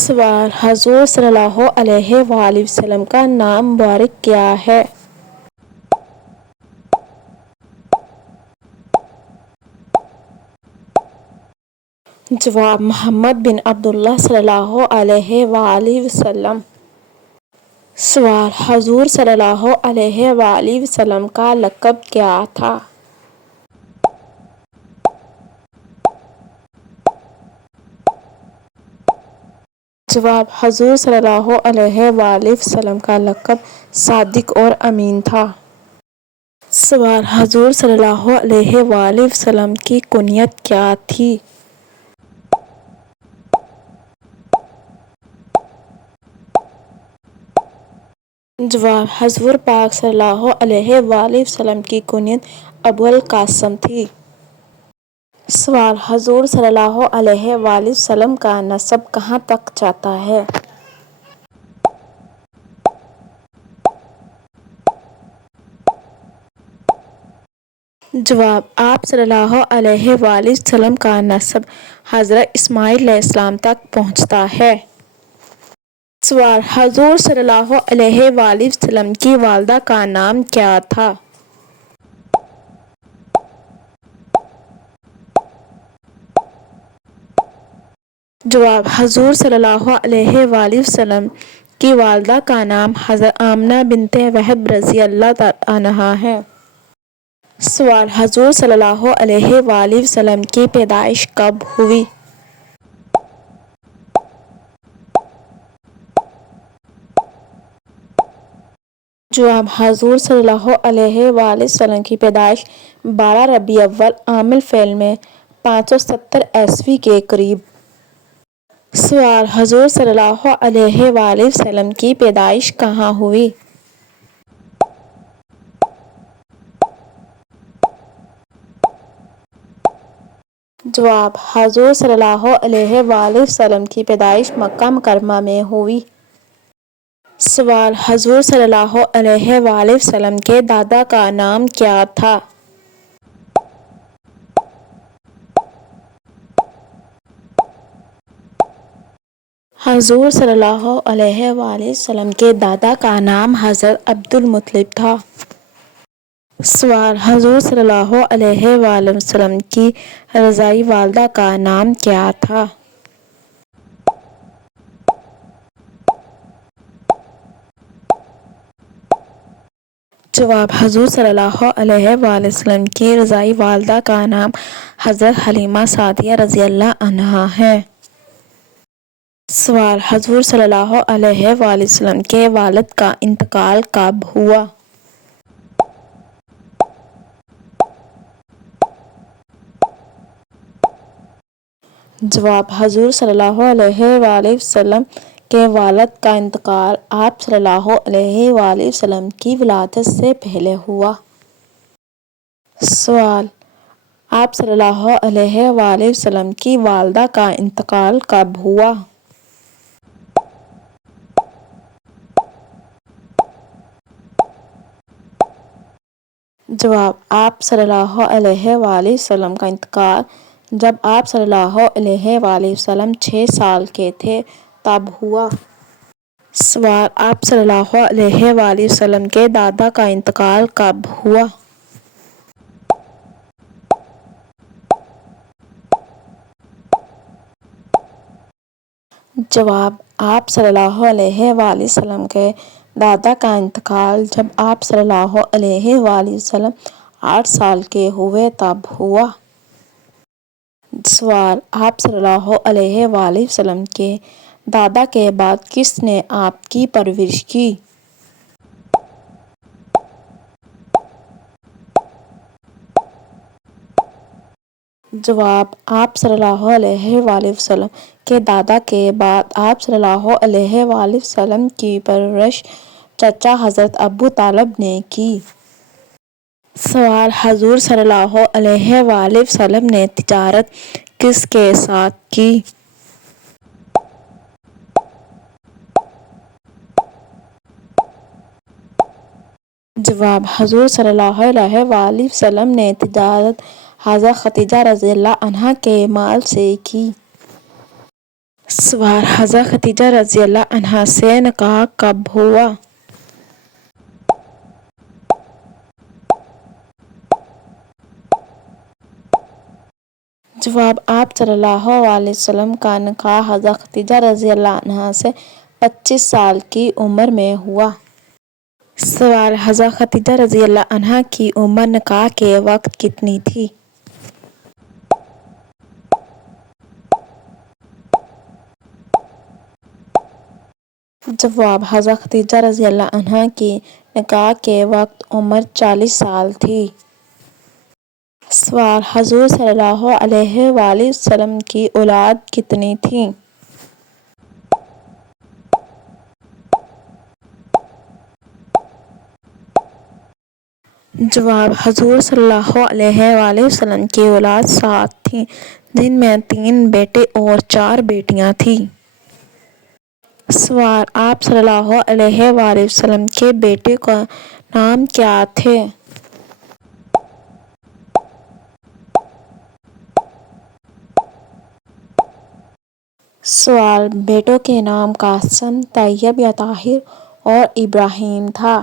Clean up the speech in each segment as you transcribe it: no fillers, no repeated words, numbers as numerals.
سوال: حضور صلی اللہ علیہ وآلہ وسلم کا نام مبارک کیا ہے؟ جواب: محمد بن عبداللہ صلی اللہ علیہ وآلہ وسلم۔ سوال: حضور صلی اللہ علیہ وآلہ وسلم کا لقب کیا تھا؟ جواب: حضور صلی اللہ علیہ وآلہ وسلم کا لقب صادق اور امین تھا۔ سوال: حضور صلی اللہ علیہ وآلہ وسلم کی کنیت کیا تھی؟ جواب: حضور پاک صلی اللہ علیہ وآلہ وسلم کی کنیت ابو القاسم تھی۔ سوال: حضور صلی اللہ علیہ وآلہ وسلم کا نسب کہاں تک جاتا ہے؟ جواب: آپ صلی اللہ علیہ وآلہ وسلم کا نسب حضرت اسماعیل علیہ السلام تک پہنچتا ہے۔ سوال: حضور صلی اللہ علیہ وآلہ وسلم کی والدہ کا نام کیا تھا؟ جواب: حضور صلی اللہ علیہ وآلہ وسلم کی والدہ کا نام حضرت آمنہ بنت وہب رضی اللہ تعالیٰ عنہا ہے۔ سوال: حضور صلی اللہ علیہ وآلہ وسلم کی پیدائش کب ہوئی؟ جواب: حضور صلی اللہ علیہ وآلہ وسلم کی پیدائش 12 ربیع الاول عام الفیل میں 570 عیسوی کے قریب۔ سوال: حضور صلی اللہ علیہ وآلہ وسلم کی پیدائش کہاں ہوئی؟ جواب: حضور صلی اللہ علیہ وآلہ وسلم کی پیدائش مکہ مکرمہ میں ہوئی۔ سوال: حضور صلی اللہ علیہ وآلہ وسلم کے دادا کا نام کیا تھا؟ حضور صلی اللہ علیہ وآلہ وسلم کے دادا کا نام حضرت عبد المطلب تھا۔ سوال: حضور صلی اللہ علیہ وآلہ وسلم کی رضاعی والدہ کا نام کیا تھا؟ جواب: حضور صلی اللہ علیہ وآلہ وسلم کی رضاعی والدہ کا نام حضرت حلیمہ سعدیہ رضی اللہ عنہا ہے۔ سوال: حضور صلی اللہ علیہ وآلہ وسلم کے والد کا انتقال کب ہوا؟ جواب: حضور صلی اللہ علیہ وآلہ وسلم کے والد کا انتقال آپ صلی اللہ علیہ وآلہ وسلم کی ولادت سے پہلے ہوا۔ سوال: آپ صلی اللہ علیہ وآلہ وسلم کی والدہ کا انتقال کب ہوا؟ جواب: آپ صلی اللہ علیہ وآلہ وسلم کا انتقال جب آپ صلی اللہ علیہ وآلہ وسلم 6 سال کے تھے تب ہوا۔ سوال: آپ صلی اللہ علیہ وآلہ وسلم کے دادا کا انتقال کب ہوا؟ جواب: آپ صلی اللہ علیہ وآلہ وسلم کے دادا کا انتقال جب آپ صلی اللہ علیہ وآلہ وسلم 8 سال کے ہوئے تب ہوا۔ سوال: آپ صلی اللہ علیہ وآلہ وسلم کے دادا کے بعد کس نے آپ کی پرورش کی؟ جواب: آپ صلی اللہ علیہ وآلہ وسلم کے دادا کے بعد آپ صلی اللہ علیہ وآلہ وسلم کی پرورش چچا حضرت ابو طالب نے کی۔ سوال: حضور صلی اللہ علیہ وآلہ وسلم نے تجارت کس کے ساتھ کی؟ جواب: حضور صلی اللہ علیہ وآلہ وسلم نے تجارت حضرت خدیجہ رضی اللہ عنہا کے مال سے کی۔ سوال: حضرت خدیجہ رضی اللہ عنہا سے نکاح کب ہوا؟ جواب: آپ صلی اللہ علیہ وسلم کا نکاح حضرت خدیجہ رضی اللہ عنہا سے 25 سال کی عمر میں ہوا۔ سوال: حضرت خدیجہ رضی اللہ عنہا کی عمر نکاح کے وقت کتنی تھی؟ جواب: حضرت خدیجہ رضی اللہ عنہا کی نکاح کے وقت عمر 40 سال تھی۔ سوال: حضور صلی اللہ علیہ وآلہ وسلم کی اولاد کتنی تھیں؟ جواب: حضور صلی اللہ علیہ وآلہ وسلم کی اولاد 7 تھیں، جن میں 3 بیٹے اور 4 بیٹیاں تھیں۔ سوال: آپ صلی اللہ علیہ وآلہ وسلم کے بیٹے کا نام کیا تھے؟ سوال: بیٹوں کے نام قاسم، طیب یا طاہر اور ابراہیم تھا۔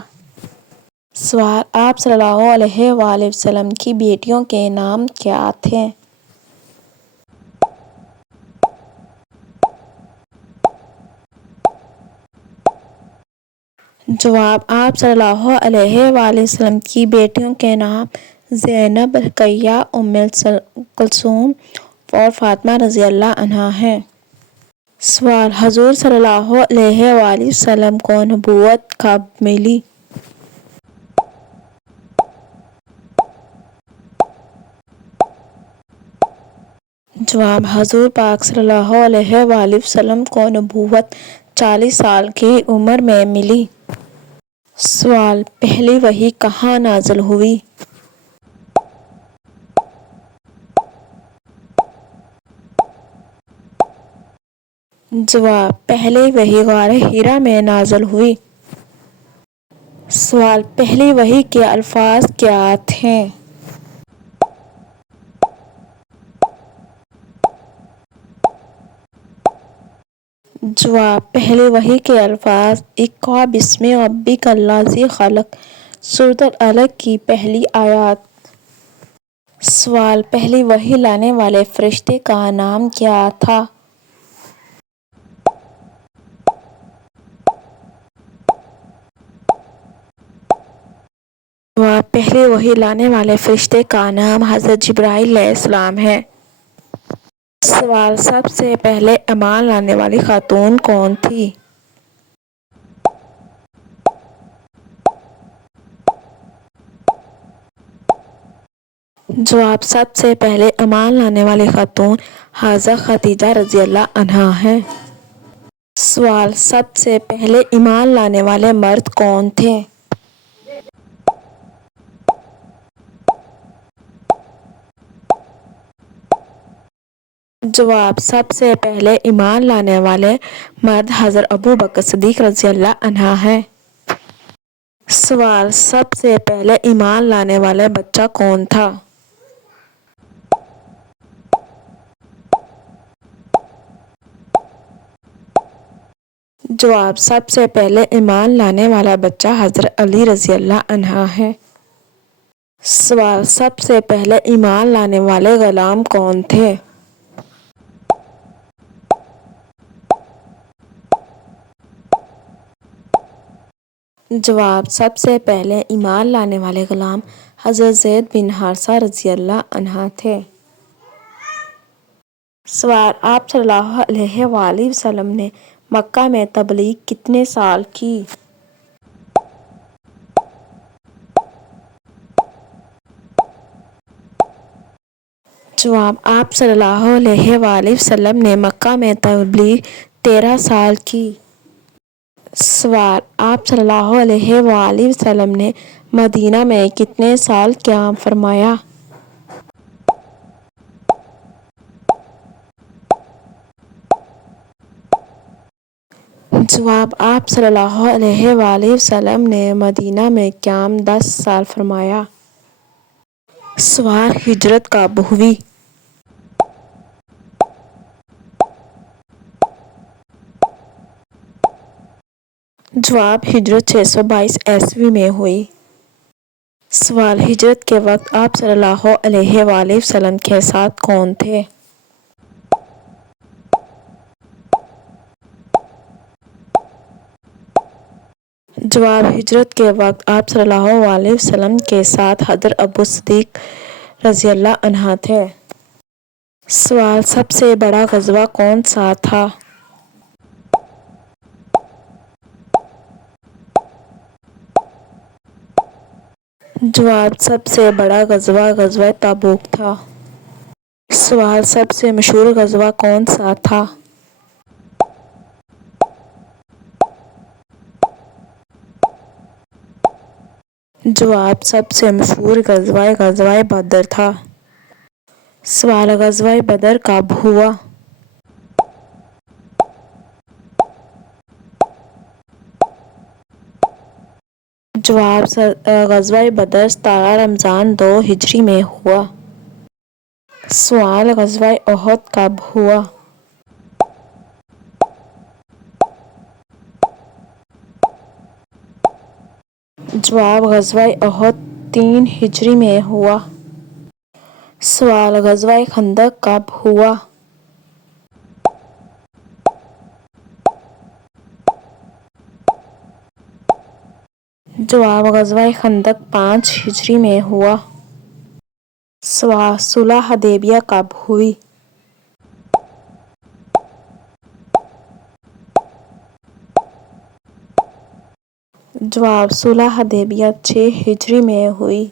سوال: آپ صلی اللہ علیہ وآلہ وسلم کی بیٹیوں کے نام کیا تھے؟ جواب: آپ صلی اللہ علیہ وآلہ وسلم کی بیٹیوں کے نام زینب، رقیہ، ام کلثوم اور فاطمہ رضی اللہ عنہا ہیں۔ سوال: حضور صلی اللہ علیہ وآلہ وسلم کو نبوت کب ملی؟ جواب: حضور پاک صلی اللہ علیہ وآلہ وسلم کو نبوت 40 سال کی عمر میں ملی۔ سوال: پہلی وحی کہاں نازل ہوئی؟ جواب: پہلی وحی غار حرا میں نازل ہوئی۔ سوال: پہلی وحی کے الفاظ کیا تھے؟ جواب: پہلی وحی کے الفاظ اقرأ بسم ربک الذی خلق، سورۃ العلق کی پہلی آیات۔ سوال: پہلی وحی لانے والے فرشتے کا نام کیا تھا؟ جواب: پہلی وحی لانے والے فرشتے کا نام حضرت جبرائیل علیہ السلام ہے۔ سوال: سب سے پہلے ایمان لانے والی خاتون کون تھی؟ جواب: سب سے پہلے ایمان لانے والی خاتون حضرت خدیجہ رضی اللہ عنہا ہیں۔ سوال: سب سے پہلے ایمان لانے والے مرد کون تھے؟ جواب: سب سے پہلے ایمان لانے والے مرد حضرت ابوبکر صدیق رضی اللہ عنہ ہیں۔ سوال: سب سے پہلے ایمان لانے والا بچہ کون تھا؟ جواب: سب سے پہلے ایمان لانے والا بچہ حضرت علی رضی اللہ عنہ ہے۔ سوال: سب سے پہلے ایمان لانے والے غلام کون تھے؟ جواب: سب سے پہلے ایمان لانے والے غلام حضرت زید بن حارثہ رضی اللہ عنہ تھے۔ سوال: آپ صلی اللہ علیہ وآلہ وسلم نے مکہ میں تبلیغ کتنے سال کی؟ جواب: آپ صلی اللہ علیہ وآلہ وسلم نے مکہ میں تبلیغ 13 سال کی۔ سوال: آپ صلی اللہ علیہ وآلہ وسلم نے مدینہ میں کتنے سال قیام فرمایا؟ جواب: آپ صلی اللہ علیہ وآلہ وسلم نے مدینہ میں قیام 10 سال فرمایا۔ سوال: ہجرت کب ہوئی؟ جواب: ہجرت 622 میں ہوئی۔ سوال: ہجرت کے وقت آپ صلی اللہ علیہ وآلہ وسلم کے ساتھ کون تھے؟ جواب: ہجرت کے وقت آپ صلی اللہ علیہ وسلم کے ساتھ حضرت ابو صدیق رضی اللہ عنہ تھے۔ سوال: سب سے بڑا غزوہ کون سا تھا؟ جواب: سب سے بڑا غزوہ غزوہ تبوک تھا۔ سوال: سب سے مشہور غزوہ کون سا تھا؟ جواب: سب سے مشہور غزوہ غزوہ بدر تھا۔ سوال: غزوہ بدر کب ہوا؟ جواب: غزوہ بدر 17 رمضان 2 ہجری میں ہوا۔ سوال: غزوہ احد کب ہوا؟ جواب: غزوہ احد 3 ہجری میں ہوا۔ سوال: غزوہ خندق کب ہوا؟ جواب: غزوہ خندق 5 ہجری میں ہوا۔ سوال: صلح حدیبیہ کب ہوئی؟ جواب: صلح حدیبیہ 6 ہجری میں ہوئی۔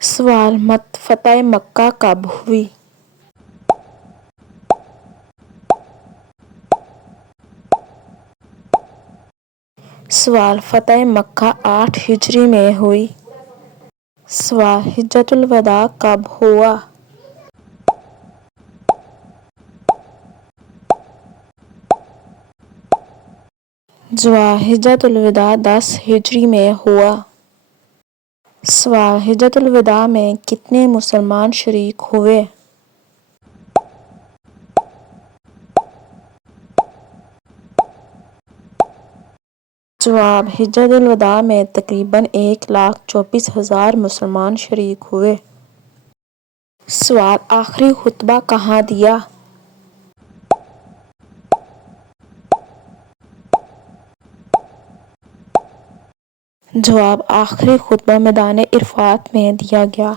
سوال: فتح مکہ کب ہوئی؟ سوال: فتح مکہ 8 ہجری میں ہوئی۔ سوال: حجۃ الوداع کب ہوا؟ جواب: حجۃ الوداع 10 ہجری میں ہوا۔ سوال: حجۃ الوداع میں کتنے مسلمان شریک ہوئے؟ جواب: حجۃ الوداع میں تقریباً 1,24,000 مسلمان شریک ہوئے۔ سوال: آخری خطبہ کہاں دیا؟ جواب: آخری خطبہ میدان عرفات میں دیا گیا۔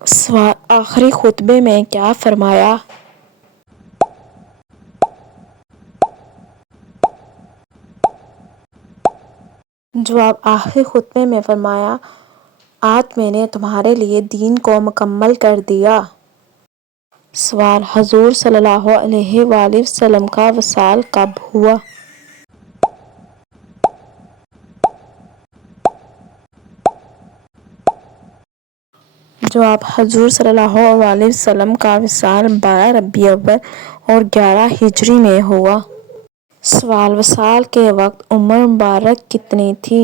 سوال: آخری خطبے میں کیا فرمایا؟ جواب: آخری خطبے میں فرمایا، آج میں نے تمہارے لیے دین کو مکمل کر دیا۔ سوال: حضور صلی اللہ علیہ وآلہ وسلم کا وصال کب ہوا؟ جواب: حضور صلی اللہ علیہ وسلم کا وصال 12 ربیع الاول اور 11 ہجری میں ہوا۔ سوال: وصال کے وقت عمر مبارک کتنی تھی؟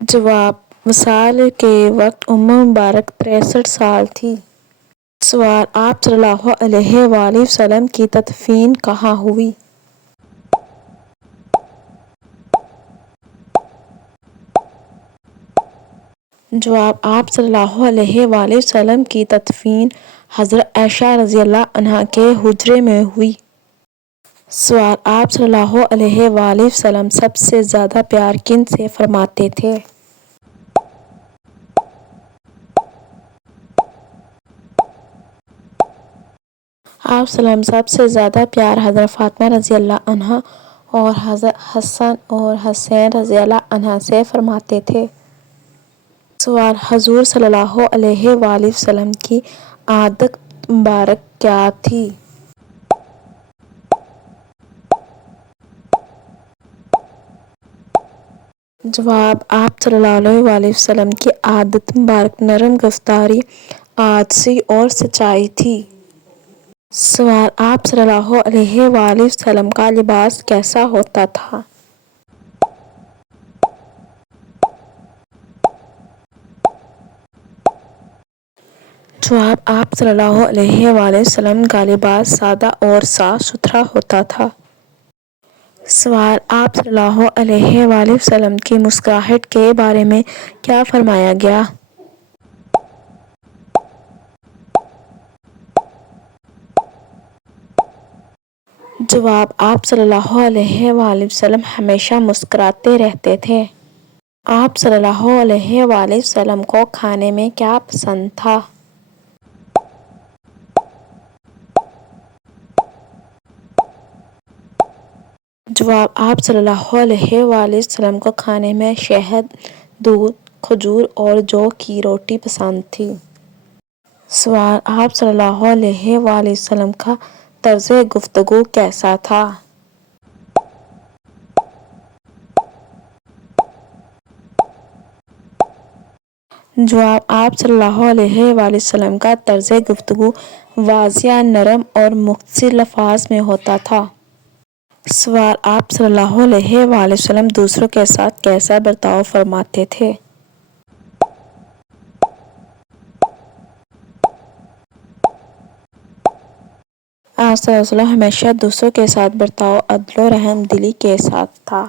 جواب: وصال کے وقت عمر مبارک 63 سال تھی۔ سوال: آپ صلی اللہ علیہ وآلہ وسلم کی تدفین کہاں ہوئی؟ جواب: آپ صلی اللہ علیہ وآلہ وسلم کی تدفین حضرت عائشہ رضی اللہ عنہا کے حجرے میں ہوئی۔ سوال: آپ صلی اللہ علیہ وآلہ وسلم سب سے زیادہ پیار کن سے فرماتے تھے؟ آپ صلی اللہ علیہ وسلم سب سے زیادہ پیار حضرت فاطمہ رضی اللہ عنہا اور حضرت حسن اور حسین رضی اللہ عنہ سے فرماتے تھے۔ سوال: حضور صلی اللہ علیہ وآلہ وسلم کی عادت مبارک کیا تھی؟ جواب: آپ صلی اللہ علیہ وآلہ وسلم کی عادت مبارک نرم گفتاری، عاجزی اور سچائی تھی۔ سوال: آپ صلی اللہ علیہ وآلہ وسلم کا لباس کیسا ہوتا تھا؟ جواب: آپ صلی اللہ علیہ وآلہ وسلم کا لباس سادہ اور صاف ستھرا ہوتا تھا۔ سوال: آپ صلی اللہ علیہ وآلہ وسلم کی مسکراہٹ کے بارے میں کیا فرمایا گیا؟ جواب: آپ صلی اللہ علیہ وآلہ وسلم ہمیشہ مسکراتے رہتے تھے۔ آپ صلی اللہ علیہ وآلہ وسلم کو کھانے میں کیا پسند تھا؟ جواب: آپ صلی اللہ علیہ وآلہ وسلم کو کھانے میں شہد، دودھ، کھجور اور جو کی روٹی پسند تھی۔ سوال: آپ صلی اللہ علیہ وآلہ وسلم کا طرز گفتگو کیسا تھا؟ جواب: آپ صلی اللہ علیہ وآلہ وسلم کا طرز گفتگو واضح، نرم اور مختصر الفاظ میں ہوتا تھا۔ سوال: آپ صلی اللہ علیہ وآلہ وسلم دوسروں کے ساتھ کیسا برتاؤ فرماتے تھے؟ آپ صلی اللہ علیہ وسلم ہمیشہ دوسروں کے ساتھ برتاؤ عدل و رحم دلی کے ساتھ تھا۔